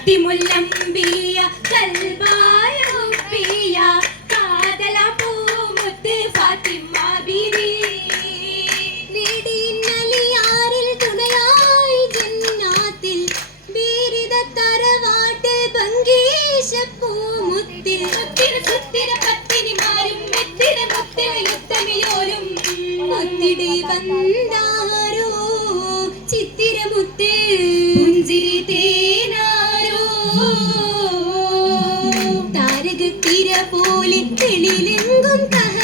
ഹത്തിമുല്ലംബിയ കൽബായ ഹുബ്ബിയ കാതല പൂത്ത് ഫാത്തിമ ബീവി നേടിയിന്നലിയാരിൽ തുണയായി ജന്നാത്തിൽ ബീരിത തറവാട്ട് ഭംഗീശ പൂമുത്തിൽ മുത്തിടെ വന്നാരോ? ചിത്തിരമുത്തേ പുഞ്ചിരി തേനാരോ? താരകത്തിര പോലെ തെളിലെങ്കും കഹനാകെ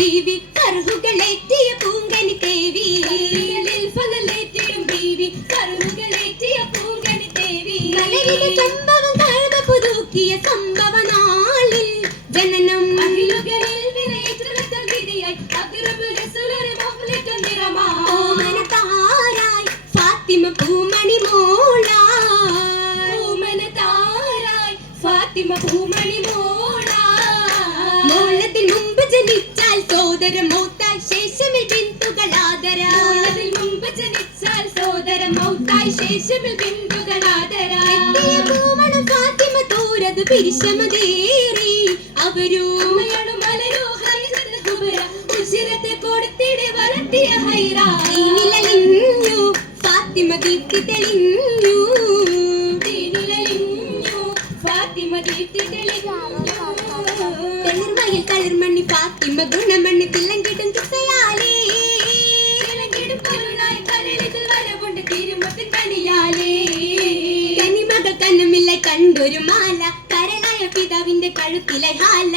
ബീവി കറുകുകളേറ്റിയ പൂങ്കനി പല്ലുകളിൽ പല്ലിലേറ്റിടും ബീവി കറുകളേറ്റിയ പൂങ്കനി തേവി നലരിലെ സംഭവം കഴവ പുതുക്കിയ സംഭവ നാളിൽ ജനനം. അഖിലുകളിൽ വിനയിച്ചുള്ള വിധിയായി. അഗ്രബ് റസൂലൊരു മുഹ്ലിക്ക് നിറമാ. ഓമന താരായി ഫാത്തിമ പൂമണി മോളായി. ഓമന താരായി ഫാത്തിമ പൂമണി മോളായി. മോളത്തിൽ മുമ്പ് ജനിച്ചാൽ സോദര മൗത്തായി ശേഷമിൽ മുമ്പ് ജനിച്ചാൽ സോദര മൗത്തായി ശേഷമിൽ ബിന്ദുകളാദര എത്തിയ പൂമണം ഫാത്തിമ തോരത് പിരിശമതേറി. അവരോ കണ്ടൊരു മാല. കരളായ പിതാവിന്റെ കഴുത്തിലെ ഹാല.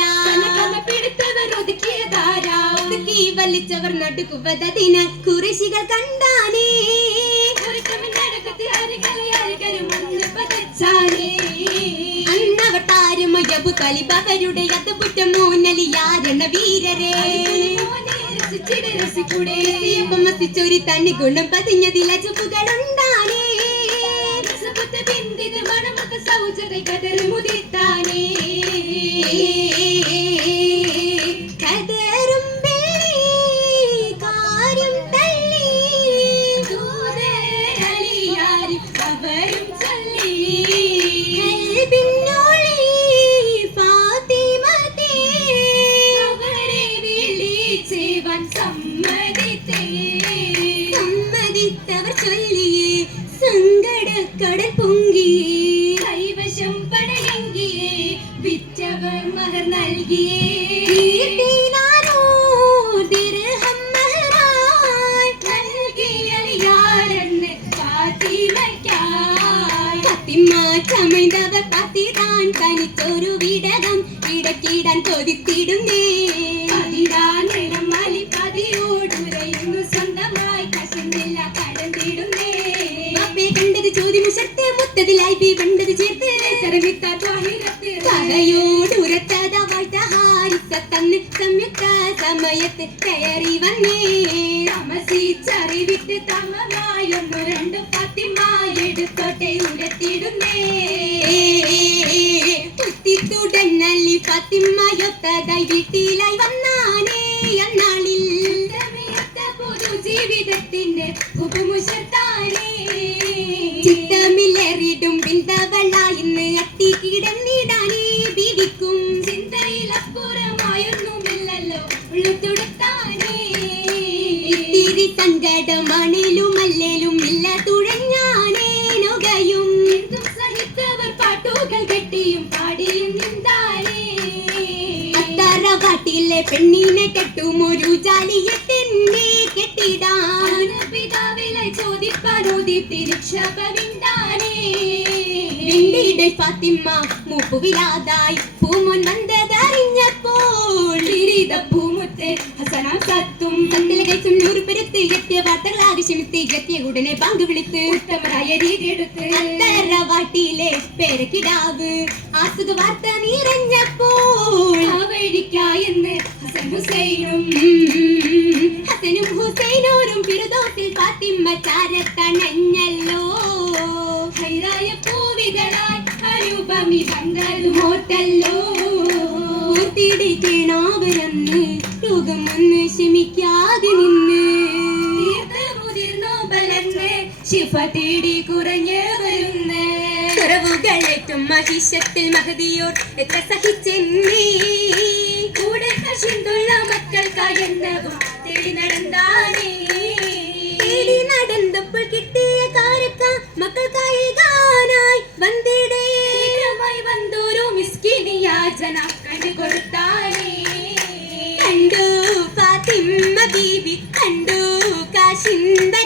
പിടുത്തവർ ഒതുക്കിയ ധാര ഒതുക്കി വലിച്ചവർ നടുക്കുവതതിനാൽ കുറിശികൾ കണ്ടാനേ. തലിബവരുടെ അത്തപുറ്റം മൂന്നലിയാരണ വീരരെ. മസിച്ചൊരു തന്നെ ഗുണം പതിഞ്ഞതിൽ உச்சத்தை கதறு முதித்தானே ചമൈന്തവർ പത്തിടാൻ തനിച്ചൊരു വിടകം. ഇടക്കിടാൻ കൊതിത്തിടുന്നേ. പതിടാൻ നിലം മലി പതിയോടുരയുന്നു. സ്വന്തമായി കശന്നില്ല കടന്നിടുന്നേ. ബാപ്പേ കണ്ടത് ചോദ്യമുശത്തെ മുത്തതിലായി ബി കണ്ടത് ചേർത്ത്. ഉരത്തത വാഴ്ത്ത ഹാരിത്ത തന്ന് സംയുക്ത സമയത്ത് കയറി വന്നേ. തമസിച്ചറിവിട്ട് തമമായൊന്നു രണ്ട് നിരത്തിടുന്നേ കുത്തിത്തുടൻ നല്ലി വന്നാനേ എന്നാളിൽ പൊതു ജീവിതത്തിന്റെ ഉപമുഷത്താനേ ചിത്തമിലേറിടും ഇന്ന് എത്തി കിടന്നിടാനേ പിടിക്കും ചിന്തയിലപ്പുറമായൊന്നുമില്ലല്ലോ ഉള്ളു സങ്കടം മണയിലും അല്ലേലും ഇല്ല പാട്ടുകൾ കെട്ടിയും പാടിയും നിന്താനേ. അത്തറവാട്ടിലെ പെണ്ണിനെ കെട്ടും ഒരു ജാലിയത്തിന്റെ കെട്ടിടാൻ. പിതാവിലെ ചോദിപ്പാനോ തിരിക്ഷപവിണ്ടാനേ വിണ്ടിയുടെ ഫാത്തിമ മൂപ്പുവിലാതായി പൂമോൻ വന്നതറിഞ്ഞപ്പോൾ എത്തിയ ഉടനെ പങ്ക് വിളിത്ത് ഉത്തമരായ രീതി എടുത്ത്. അത്തറവാട്ടിലെ പേരക്കിടാവ്. ആസുഖ വാർത്ത നിറഞ്ഞപ്പോൾ അവഴിക്കായെന്ന് ഹസൻ ഹുസൈനും. ഹസനും ഹുസൈനോരും പിറുദോസിൽ ഫാത്തിമ ചാരത്തണഞ്ഞല്ലോ. ഹൈറായ പൂവികളായി അരൂപമി വന്നതുമോട്ടല്ലോ ൂർത്തിടിക്കണാവരന്ന് രോഗം വന്ന് ശമിക്കാതെ നിന്ന്. തീർത്ത് മുതിർന്നോ ബലന്ന് ശിഫ തേടി കുറഞ്ഞു വരുന്ന് കുറവുകളേറ്റും മഹിഷത്തിൽ മഹതിയോർ എത്ര സഹിച്ചെന്നേ. കൂടെ കശിന്തുള്ള മക്കൾക്കായെന്നതും തേടി നടന്നാനേ തേടി നടന്നപ്പോൾ കിട്ടിയ കാരക്ക മക്കൾ and